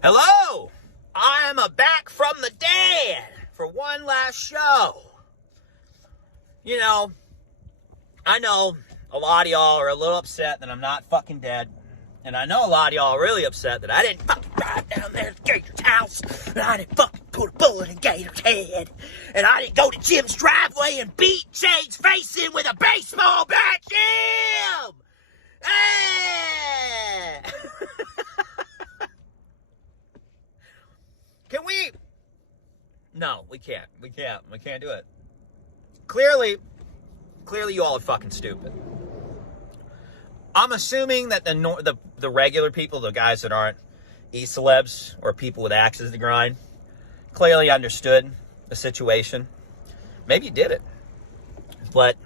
Hello! I am back from the dead for one last show. You know, I know a lot of y'all are a little upset that I'm not fucking dead. And I know a lot of y'all are really upset that I didn't fucking drive down there to Gator's house. And I didn't fucking put a bullet in Gator's head. And I didn't go to Jim's driveway and beat Shane's face in with a baseball bat. Jim! Hey! Can we? No, we can't. We can't do it. Clearly you all are fucking stupid. I'm assuming that the regular people, the guys that aren't e-celebs or people with axes to grind, clearly understood the situation. Maybe you did it. But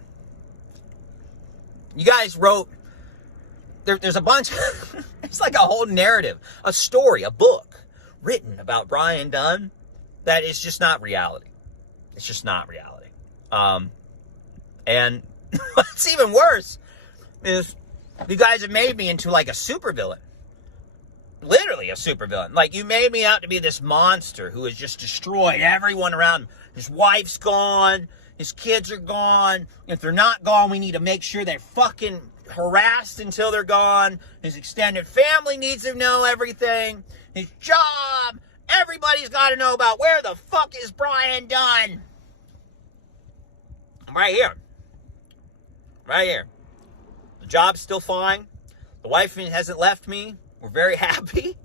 you guys wrote, there's a bunch, it's like a whole narrative, a story, a book written about Brian Dunn that is just not reality. It's just not reality. And what's even worse is you guys have made me into like a supervillain. Literally a supervillain. Like, you made me out to be this monster who has just destroyed everyone around him. His wife's gone. His kids are gone. If they're not gone, we need to make sure they're fucking harassed until they're gone. His extended family needs to know everything. His job. Everybody's got to know about where the fuck is Brian Dunn. I'm right here. Right here. The job's still fine. The wife hasn't left me. We're very happy.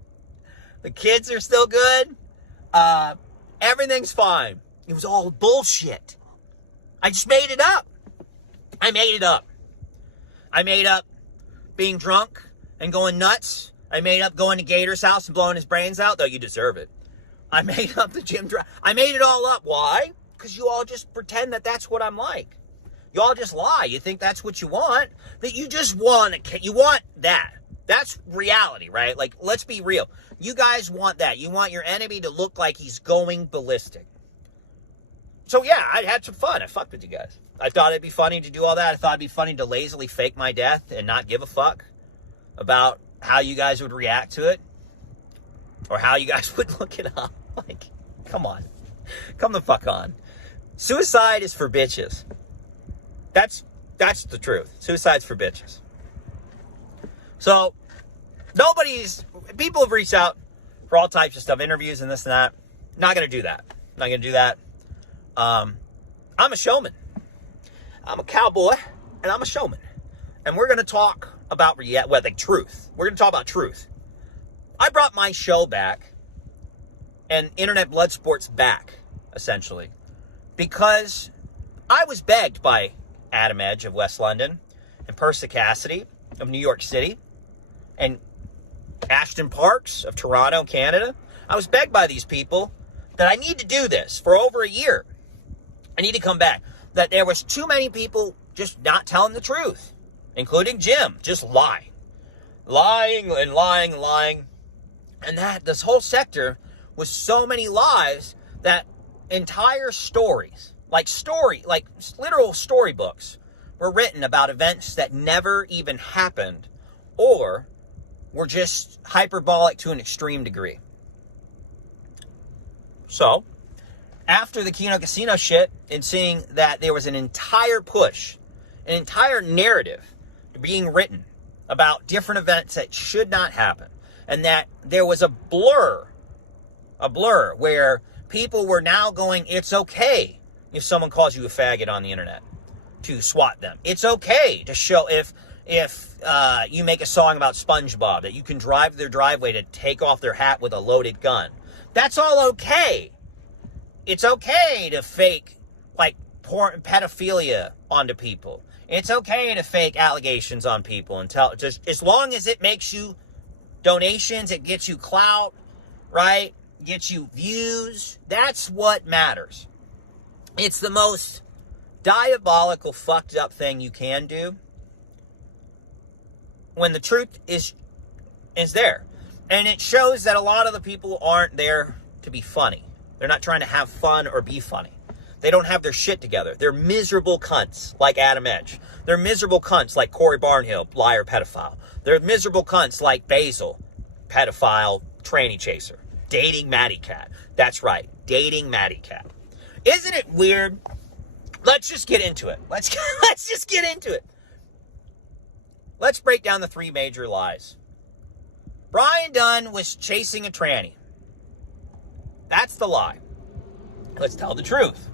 The kids are still good. Everything's fine. It was all bullshit. I just made it up. I made it up. I made up being drunk and going nuts. I made up going to Gator's house and blowing his brains out, though you deserve it. I made up the gym drive. I made it all up. Why? Because you all just pretend that that's what I'm like. You all just lie. You think that's what you want. That you just want that. That's reality, right? Like, let's be real. You guys want that. You want your enemy to look like he's going ballistic. So yeah, I had some fun. I fucked with you guys. I thought it'd be funny to do all that. I thought it'd be funny to lazily fake my death and not give a fuck about how you guys would react to it. Or how you guys would look it up. Like, come on. Come the fuck on. Suicide is for bitches. That's the truth. Suicide's for bitches. So, people have reached out for all types of stuff, interviews and this and that. Not going to do that. Not going to do that. I'm a showman. I'm a cowboy, and I'm a showman. And we're going to talk about truth. We're going to talk about truth. I brought my show back, and Internet Blood Sports back, essentially, because I was begged by Adam Edge of West London and Persa Cassidy of New York City and Ashton Parks of Toronto, Canada. I was begged by these people that I need to do this for over a year. I need to come back. That there was too many people just not telling the truth, including Jim, just lying. Lying and lying and lying. And that this whole sector was so many lies that entire stories, like literal storybooks, were written about events that never even happened or were just hyperbolic to an extreme degree. So, after the Keno Casino shit and seeing that there was an entire push, an entire narrative being written about different events that should not happen, and that there was a blur where people were now going, it's okay if someone calls you a faggot on the internet to swat them. It's okay to show if you make a song about SpongeBob that you can drive to their driveway to take off their hat with a loaded gun. That's all okay. It's okay to fake porn, pedophilia onto people. It's okay to fake allegations on people and tell, just as long as it makes you donations, it gets you clout, right? Gets you views. That's what matters. It's the most diabolical, fucked up thing you can do when the truth is there. And it shows that a lot of the people aren't there to be funny. They're not trying to have fun or be funny. They don't have their shit together. They're miserable cunts like Adam Edge. They're miserable cunts like Corey Barnhill, liar, pedophile. They're miserable cunts like Basil, pedophile, tranny chaser. Dating Maddie Cat. That's right. Dating Maddie Cat. Isn't it weird? Let's just get into it. Let's just get into it. Let's break down the 3 major lies. Brian Dunn was chasing a tranny. That's the lie. Let's tell the truth.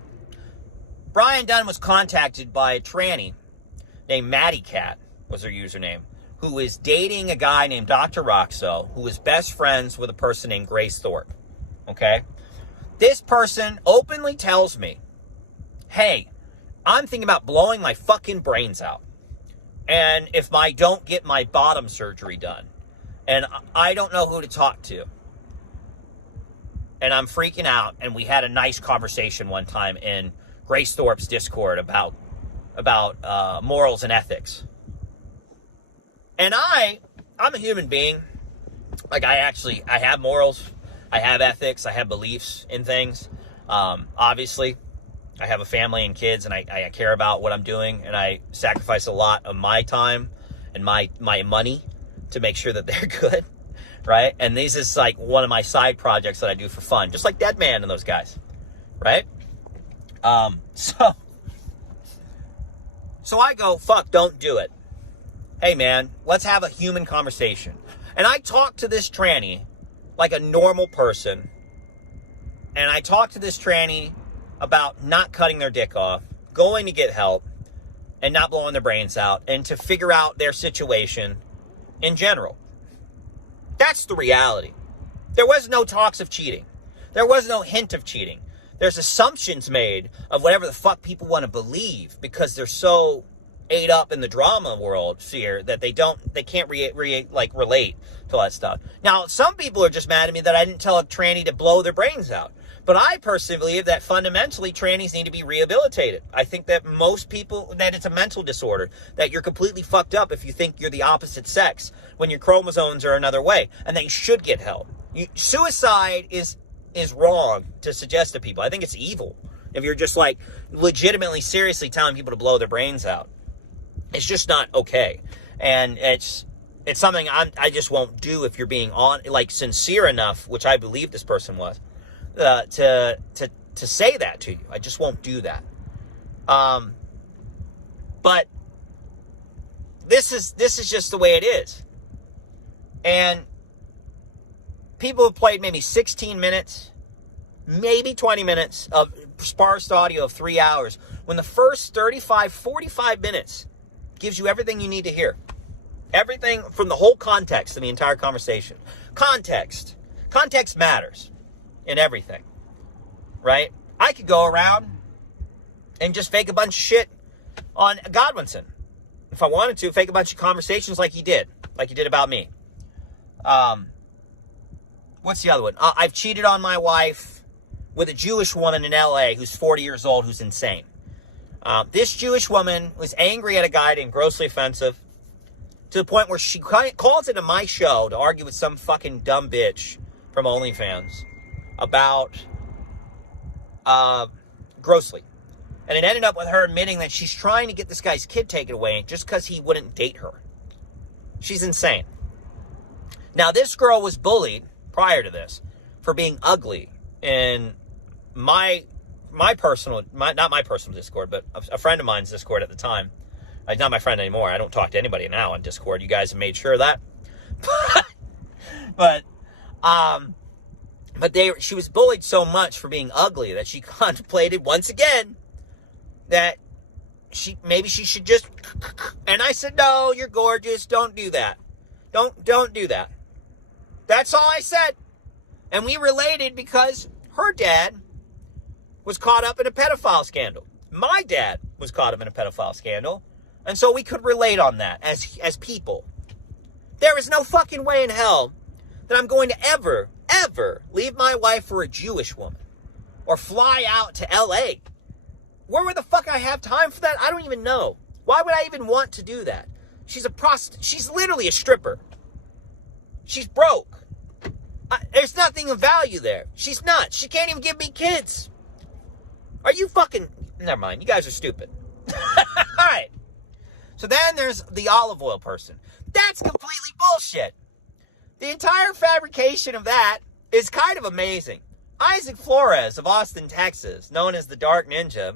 Brian Dunn was contacted by a tranny named Maddie Cat, was her username, who is dating a guy named Dr. Roxo, who is best friends with a person named Grace Thorpe. Okay? This person openly tells me, hey, I'm thinking about blowing my fucking brains out. And if I don't get my bottom surgery done, and I don't know who to talk to, and I'm freaking out, and we had a nice conversation one time in Grace Thorpe's Discord about morals and ethics. And I'm a human being. Like, I have morals, I have ethics, I have beliefs in things. Obviously, I have a family and kids, and I care about what I'm doing, and I sacrifice a lot of my time and my money to make sure that they're good, right? And this is like one of my side projects that I do for fun, just like Deadman and those guys, right? So I go, fuck, don't do it. Hey, man, let's have a human conversation. And I talk to this tranny like a normal person, and I talk to this tranny about not cutting their dick off, going to get help, and not blowing their brains out, and to figure out their situation in general. That's the reality. There was no talks of cheating. There was no hint of cheating. There's assumptions made of whatever the fuck people want to believe because they're so ate up in the drama world sphere that they can't relate to all that stuff. Now, some people are just mad at me that I didn't tell a tranny to blow their brains out. But I personally believe that fundamentally trannies need to be rehabilitated. I think that most people, that it's a mental disorder, that you're completely fucked up if you think you're the opposite sex when your chromosomes are another way, and that you should get help. Suicide is wrong to suggest to people. I think it's evil if you're just like legitimately, seriously telling people to blow their brains out. It's just not okay. And it's something I just won't do if you're being sincere enough, which I believe this person was. To say that to you. I just won't do that. But this is just the way it is. And people have played maybe 16 minutes, maybe 20 minutes of sparse audio of 3 hours, when the first 35, 45 minutes gives you everything you need to hear. Everything from the whole context of the entire conversation. Context matters. In everything, right? I could go around and just fake a bunch of shit on Godwinson. If I wanted to, fake a bunch of conversations like he did about me. What's the other one? I've cheated on my wife with a Jewish woman in LA who's 40 years old who's insane. This Jewish woman was angry at a guy named Grossly Offensive to the point where she calls into my show to argue with some fucking dumb bitch from OnlyFans about Grossly. And it ended up with her admitting that she's trying to get this guy's kid taken away just because he wouldn't date her. She's insane. Now, this girl was bullied prior to this for being ugly in not my personal Discord, but a friend of mine's Discord at the time. Not my friend anymore. I don't talk to anybody now on Discord. You guys have made sure of that. But she was bullied so much for being ugly that she contemplated once again that maybe she should just, and I said, no, you're gorgeous. Don't do that. Don't do that. That's all I said. And we related because her dad was caught up in a pedophile scandal. My dad was caught up in a pedophile scandal. And so we could relate on that as people. There is no fucking way in hell that I'm going to ever leave my wife for a Jewish woman or fly out to LA. Where the fuck I have time for that? I don't even know. Why would I even want to do that? She's a prostitute. She's literally a stripper. She's broke. There's nothing of value there. She's not. She can't even give me kids. Are you fucking... Never mind. You guys are stupid. All right. So then there's the olive oil person. That's completely bullshit. The entire fabrication of that is kind of amazing. Isaac Flores of Austin, Texas, known as the Dark Ninja,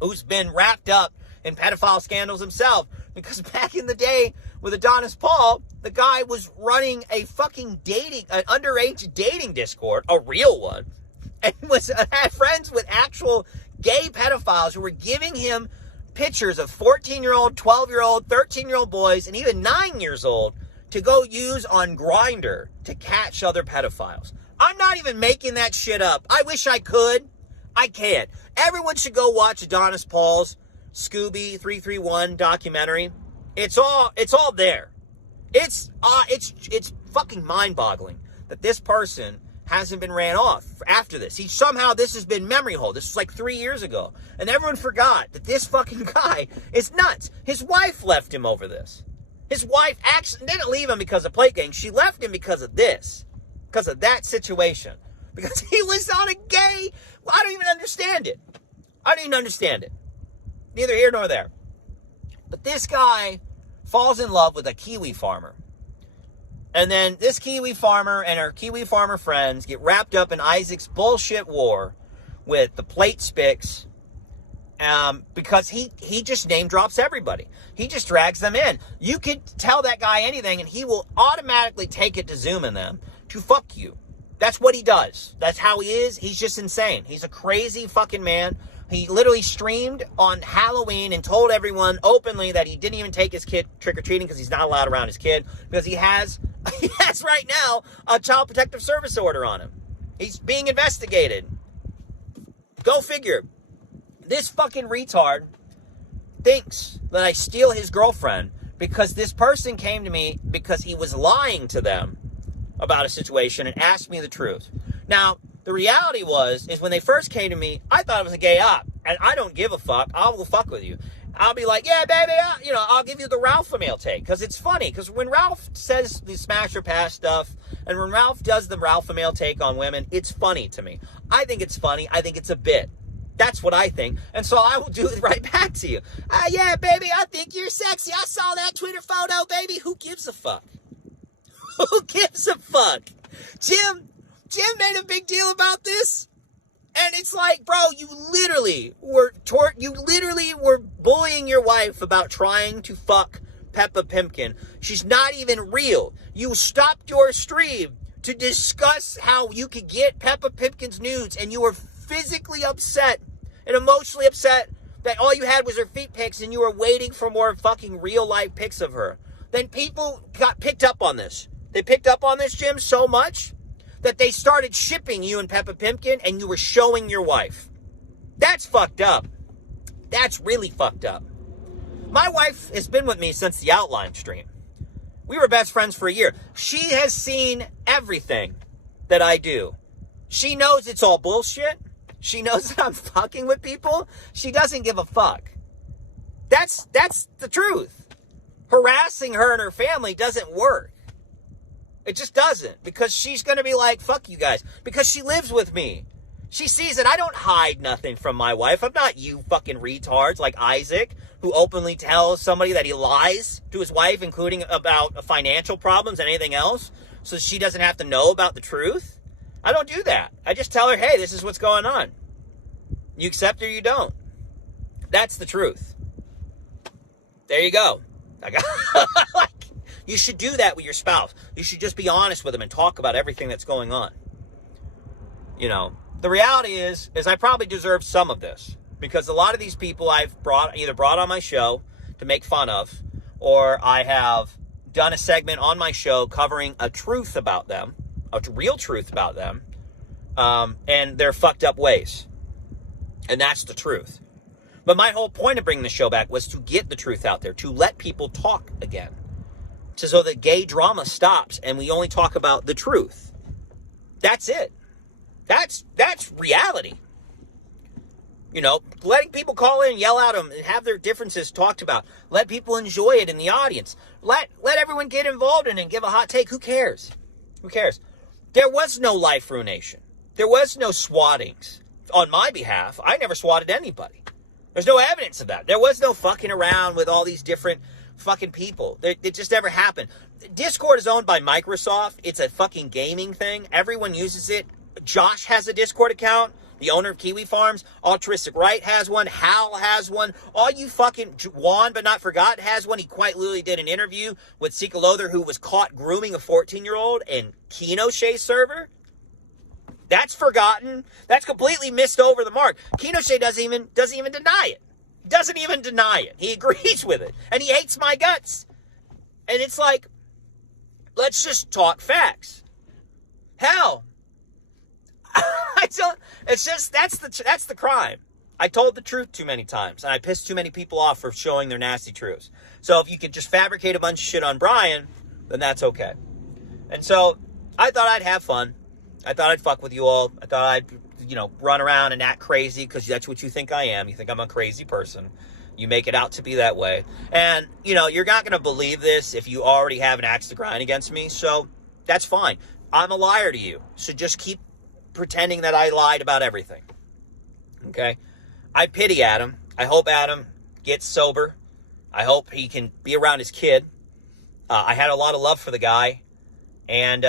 who's been wrapped up in pedophile scandals himself, because back in the day with Adonis Paul, the guy was running a fucking an underage dating Discord, a real one, and had friends with actual gay pedophiles who were giving him pictures of 14-year-old, 12-year-old, 13-year-old boys, and even 9 years old to go use on Grindr to catch other pedophiles. I'm not even making that shit up. I wish I could. I can't. Everyone should go watch Adonis Paul's Scooby 331 documentary. It's all there. It's fucking mind-boggling that this person hasn't been ran off after this. This has been memory hole. This was like 3 years ago. And everyone forgot that this fucking guy is nuts. His wife left him over this. His wife actually didn't leave him because of plate gang. She left him because of this. Because of that situation. Because he was on a gay... I don't even understand it. Neither here nor there. But this guy falls in love with a Kiwi farmer. And then this Kiwi farmer and her Kiwi farmer friends get wrapped up in Isaac's bullshit war with the plate spics, because he just name drops everybody. He just drags them in. You could tell that guy anything and he will automatically take it to Zoom in them to fuck you. That's what he does. That's how he is. He's just insane. He's a crazy fucking man. He literally streamed on Halloween and told everyone openly that he didn't even take his kid trick-or-treating because he's not allowed around his kid, because he has right now a child protective service order on him. He's being investigated. Go figure. This fucking retard thinks that I steal his girlfriend because this person came to me because he was lying to them about a situation and asked me the truth. Now, the reality is when they first came to me, I thought it was a gay op, and I don't give a fuck. I will fuck with you. I'll be like, yeah, baby, I'll give you the Ralph female take, because it's funny, because when Ralph says the smash or pass stuff, and when Ralph does the Ralph female take on women, it's funny to me. I think it's funny. I think it's a bit. That's what I think, and so I will do it right back to you. Yeah, baby, I think you're sexy. I saw that Twitter photo, baby. Who gives a fuck? Who gives a fuck? Jim made a big deal about this, and it's like, bro, you literally were bullying your wife about trying to fuck Peppa Pimpkin. She's not even real. You stopped your stream to discuss how you could get Peppa Pimpkin's nudes, and you were physically upset and emotionally upset that all you had was her feet pics, and you were waiting for more fucking real life pics of her. Then people got picked up on this. They picked up on this, Jim, so much that they started shipping you and Peppa Pimpkin, and you were showing your wife. That's fucked up. That's really fucked up. My wife has been with me since the Outline stream. We were best friends for a year. She has seen everything that I do. She knows it's all bullshit. She knows that I'm fucking with people. She doesn't give a fuck. That's the truth. Harassing her and her family doesn't work. It just doesn't, because she's going to be like, fuck you guys, because she lives with me. She sees it. I don't hide nothing from my wife. I'm not you fucking retards like Isaac, who openly tells somebody that he lies to his wife, including about financial problems and anything else, so she doesn't have to know about the truth. I don't do that. I just tell her, hey, this is what's going on. You accept or you don't. That's the truth. There you go. You should do that with your spouse. You should just be honest with them and talk about everything that's going on. The reality is I probably deserve some of this, because a lot of these people I've either brought on my show to make fun of, or I have done a segment on my show covering a truth about them, a real truth about them, and their fucked up ways. And that's the truth. But my whole point of bringing the show back was to get the truth out there, to let people talk again, so that gay drama stops and we only talk about the truth. That's it. That's reality. Letting people call in, yell at them, and have their differences talked about. Let people enjoy it in the audience. Let everyone get involved in it and give a hot take. Who cares? Who cares? There was no life ruination. There was no swattings on my behalf. I never swatted anybody. There's no evidence of that. There was no fucking around with all these different fucking people. It just never happened. Discord is owned by Microsoft. It's a fucking gaming thing. Everyone uses it. Josh has a Discord account. The owner of Kiwi Farms. Altruistic Right has one. Hal has one. All you fucking... Juan, but not forgotten, has one. He quite literally did an interview with Sika Lothar, who was caught grooming a 14-year-old in Kinoshay's server. That's forgotten. That's completely missed over the mark. Kinoshay doesn't even deny it. Doesn't even deny it. He agrees with it. And he hates my guts. And it's like, let's just talk facts. Hell, it's just, that's the crime. I told the truth too many times, and I pissed too many people off for showing their nasty truths. So if you could just fabricate a bunch of shit on Brian, then that's okay. And so I thought I'd have fun. I thought I'd fuck with you all. I thought I'd, run around and act crazy, because that's what you think I am. You think I'm a crazy person. You make it out to be that way. And, you're not going to believe this if you already have an axe to grind against me. So that's fine. I'm a liar to you. So just keep pretending that I lied about everything. Okay? I pity Adam. I hope Adam gets sober. I hope he can be around his kid. I had a lot of love for the guy. And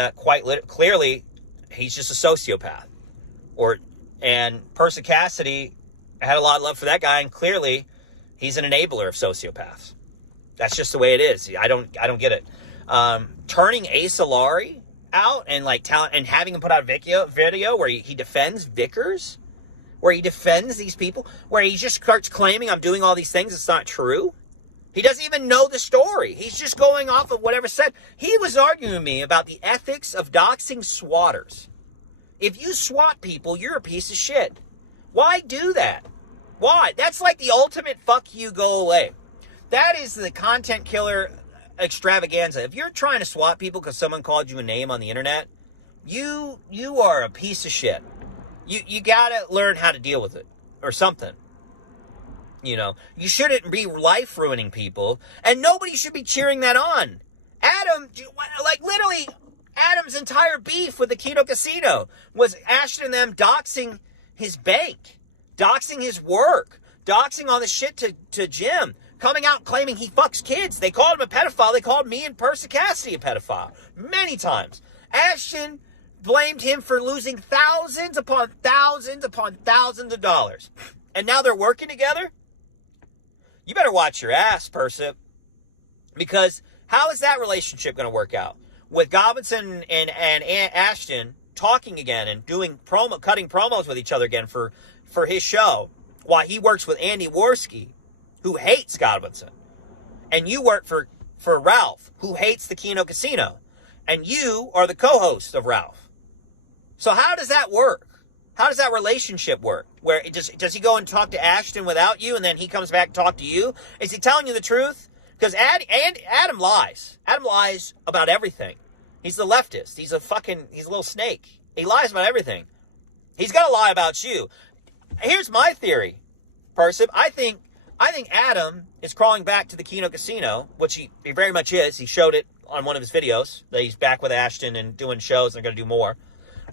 clearly, he's just a sociopath. And Persa Cassidy had a lot of love for that guy, and clearly he's an enabler of sociopaths. That's just the way it is. I don't get it. Turning Ace Alari out and and having him put out a video where he defends Vickers, where he defends these people, where he just starts claiming I'm doing all these things. It's not true. He doesn't even know the story. He's just going off of whatever said. He was arguing with me about the ethics of doxing swatters. If you swat people, you're a piece of shit. Why do that? Why? That's like the ultimate fuck you, go away. That is the content killer extravaganza. If you're trying to swat people because someone called you a name on the internet, you are a piece of shit. You gotta learn how to deal with it. Or something. You shouldn't be life-ruining people, and nobody should be cheering that on. Adam, literally, Adam's entire beef with the Kino Casino was Ashton and them doxing his bank, doxing his work, doxing all this shit to Jim, coming out claiming he fucks kids. They called him a pedophile. They called me and Persa Cassidy a pedophile many times. Ashton blamed him for losing thousands upon thousands upon thousands of dollars. And now they're working together? You better watch your ass, Persa. Because how is that relationship going to work out? With Robinson and Ashton talking again and cutting promos with each other again for his show, while he works with Andy Worski, who hates Godwinson, and you work for Ralph, who hates the Kino Casino, and you are the co-host of Ralph. So how does that work? How does that relationship work? Where does he go and talk to Ashton without you, and then he comes back and talk to you? Is he telling you the truth? Because Adam lies. Adam lies about everything. He's the leftist. He's a little snake. He lies about everything. He's going to lie about you. Here's my theory, Persa. I think Adam is crawling back to the Kino Casino, which he very much is. He showed it on one of his videos, that he's back with Ashton and doing shows, and they're going to do more.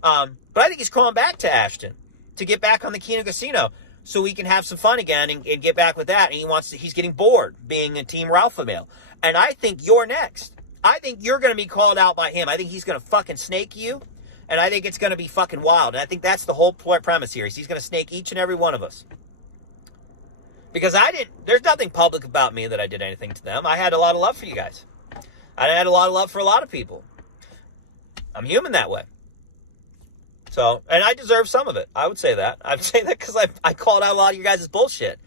But I think he's crawling back to Ashton to get back on the Kino Casino, so we can have some fun again and get back with that. And he's getting bored being a Team Ralpha male. And I think you're next. I think you're going to be called out by him. I think he's going to fucking snake you. And I think it's going to be fucking wild. And I think that's the whole premise here. He's going to snake each and every one of us. Because there's nothing public about me that I did anything to them. I had a lot of love for you guys. I had a lot of love for a lot of people. I'm human that way. So, and I deserve some of it. I would say that. I would say that because I called out a lot of you guys' bullshit.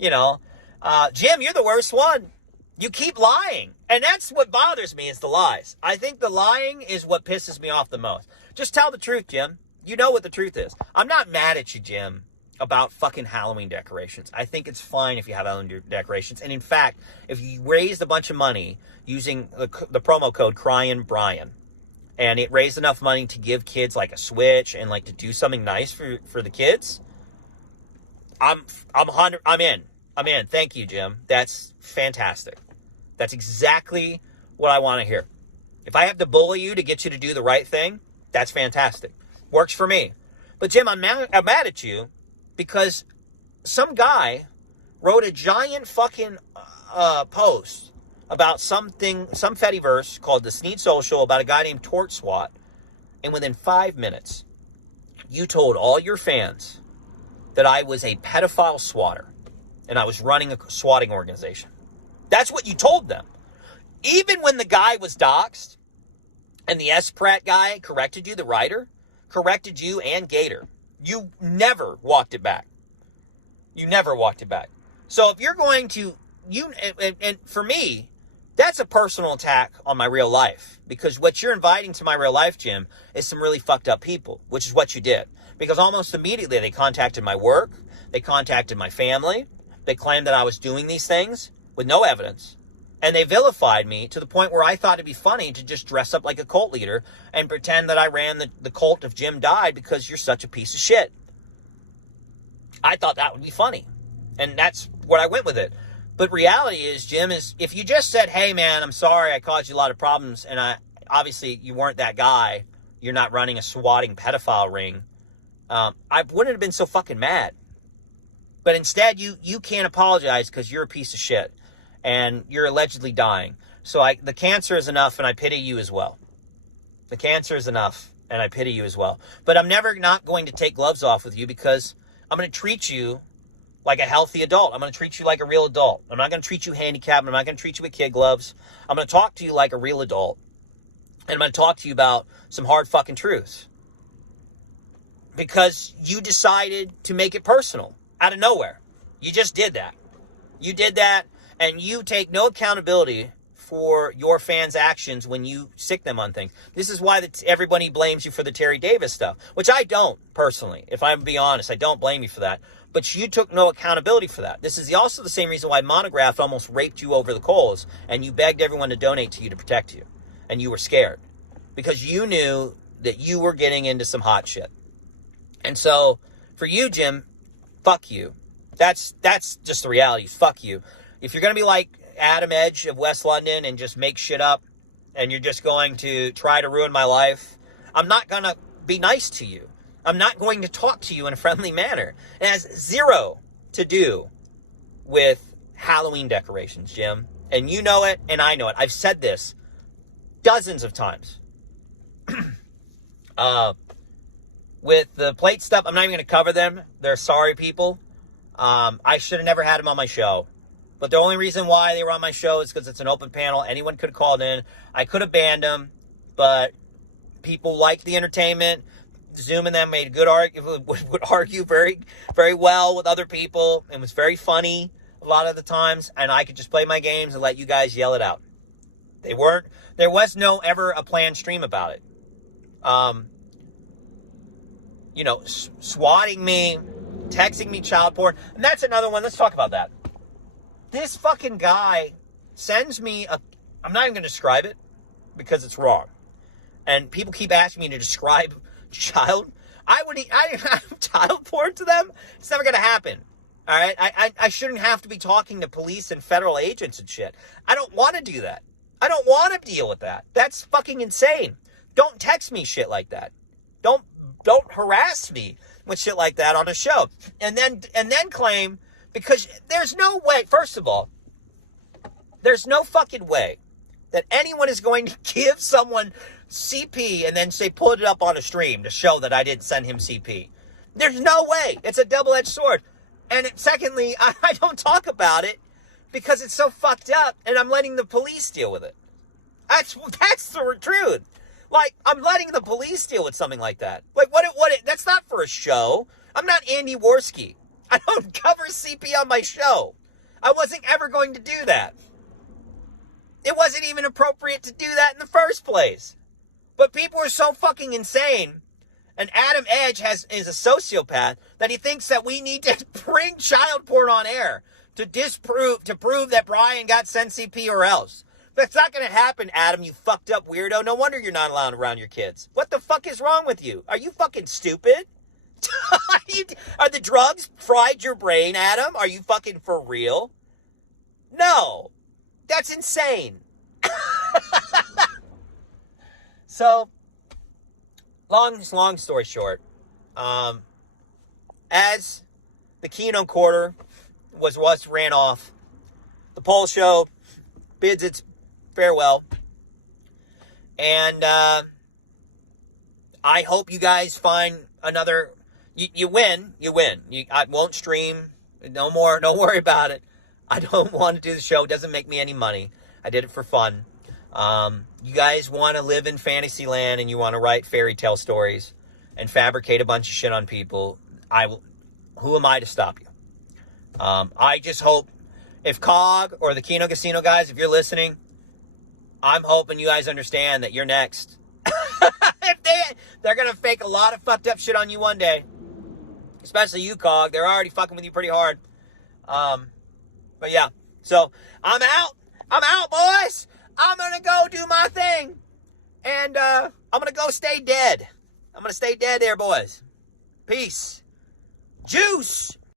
Jim, you're the worst one. You keep lying. And that's what bothers me, is the lies. I think the lying is what pisses me off the most. Just tell the truth, Jim. You know what the truth is. I'm not mad at you, Jim, about fucking Halloween decorations. I think it's fine if you have Halloween decorations. And in fact, if you raised a bunch of money using the promo code CryingBrian, and it raised enough money to give kids like a Switch and like to do something nice for the kids, I'm in. Thank you, Jim. That's fantastic. That's exactly what I want to hear. If I have to bully you to get you to do the right thing, that's fantastic. Works for me. But Jim, I'm mad at you because some guy wrote a giant fucking post about some Fediverse called the Sneed Social about a guy named Tort SWAT. And within 5 minutes, you told all your fans that I was a pedophile swatter and I was running a swatting organization. That's what you told them. Even when the guy was doxxed and the S. Pratt guy corrected you, the writer, corrected you and Gator, you never walked it back. You never walked it back. So if you're going to, and for me, that's a personal attack on my real life. Because what you're inviting to my real life, Jim, is some really fucked up people, which is what you did. Because almost immediately they contacted my work, they contacted my family, they claimed that I was doing these things with no evidence, and they vilified me to the point where I thought it'd be funny to just dress up like a cult leader and pretend that I ran the cult of Jim Died because you're such a piece of shit. I thought that would be funny, and that's what I went with it. But reality is, Jim, is if you just said, hey, man, I'm sorry I caused you a lot of problems, and obviously you weren't that guy, you're not running a swatting pedophile ring, I wouldn't have been so fucking mad. But instead, you can't apologize because you're a piece of shit, and you're allegedly dying. So the cancer is enough, and I pity you as well. The cancer is enough, and I pity you as well. But I'm never not going to take gloves off with you because I'm going to treat you like a healthy adult. I'm going to treat you like a real adult. I'm not going to treat you handicapped. I'm not going to treat you with kid gloves. I'm going to talk to you like a real adult. And I'm going to talk to you about some hard fucking truths. Because you decided to make it personal out of nowhere. You just did that. You did that, and you take no accountability for your fans' actions when you sick them on things. This is why everybody blames you for the Terry Davis stuff, which I don't, personally. If I'm being honest, I don't blame you for that. But you took no accountability for that. This is also the same reason why Monograph almost raped you over the coals, and you begged everyone to donate to you to protect you. And you were scared. Because you knew that you were getting into some hot shit. And so, for you, Jim, fuck you. That's just the reality. Fuck you. If you're going to be like Adam Edge of West London and just make shit up, and you're just going to try to ruin my life, I'm not going to be nice to you. I'm not going to talk to you in a friendly manner. It has zero to do with Halloween decorations, Jim. And you know it, and I know it. I've said this dozens of times. With the plate stuff, I'm not even going to cover them. They're sorry people. I should have never had them on my show. But the only reason why they were on my show is because it's an open panel. Anyone could have called in. I could have banned them, but people liked the entertainment. Zoom and them made a good would argue very, very well with other people. It was very funny a lot of the times, and I could just play my games and let you guys yell it out. There was no ever a planned stream about it. Swatting me, texting me child porn, and that's another one. Let's talk about that. This fucking guy sends me I'm not even going to describe it because it's wrong. And people keep asking me to describe child porn to them. It's never going to happen. All right? I shouldn't have to be talking to police and federal agents and shit. I don't want to do that. I don't want to deal with that. That's fucking insane. Don't text me shit like that. Don't harass me with shit like that on a show. And then claim, because there's no way, first of all, there's no fucking way that anyone is going to give someone CP and then say, pull it up on a stream to show that I didn't send him CP. There's no way. It's a double-edged sword. And secondly, I don't talk about it because it's so fucked up and I'm letting the police deal with it. That's the truth. Like, I'm letting the police deal with something like that. Like, that's not for a show. I'm not Andy Worski. I don't cover CP on my show. I wasn't ever going to do that. It wasn't even appropriate to do that in the first place. But people are so fucking insane. And Adam Edge is a sociopath that he thinks that we need to bring child porn on air to prove that Brian got sent CP or else. That's not going to happen, Adam, you fucked up weirdo. No wonder you're not allowed around your kids. What the fuck is wrong with you? Are you fucking stupid? Are the drugs fried your brain, Adam? Are you fucking for real? No. That's insane. So, long story short, as the Keenum quarter was ran off, the poll showed bids its farewell. And I hope you guys find another. You win. I won't stream. No more. Don't worry about it. I don't want to do the show. It doesn't make me any money. I did it for fun. You guys want to live in fantasy land and you want to write fairy tale stories and fabricate a bunch of shit on people. Who am I to stop you? I just hope if COG or the Kino Casino guys, if you're listening, I'm hoping you guys understand that you're next. If they're going to fake a lot of fucked up shit on you one day. Especially you, COG. They're already fucking with you pretty hard. But yeah. So, I'm out. I'm out, boys. I'm going to go do my thing. And I'm going to go stay dead. I'm going to stay dead there, boys. Peace. Juice.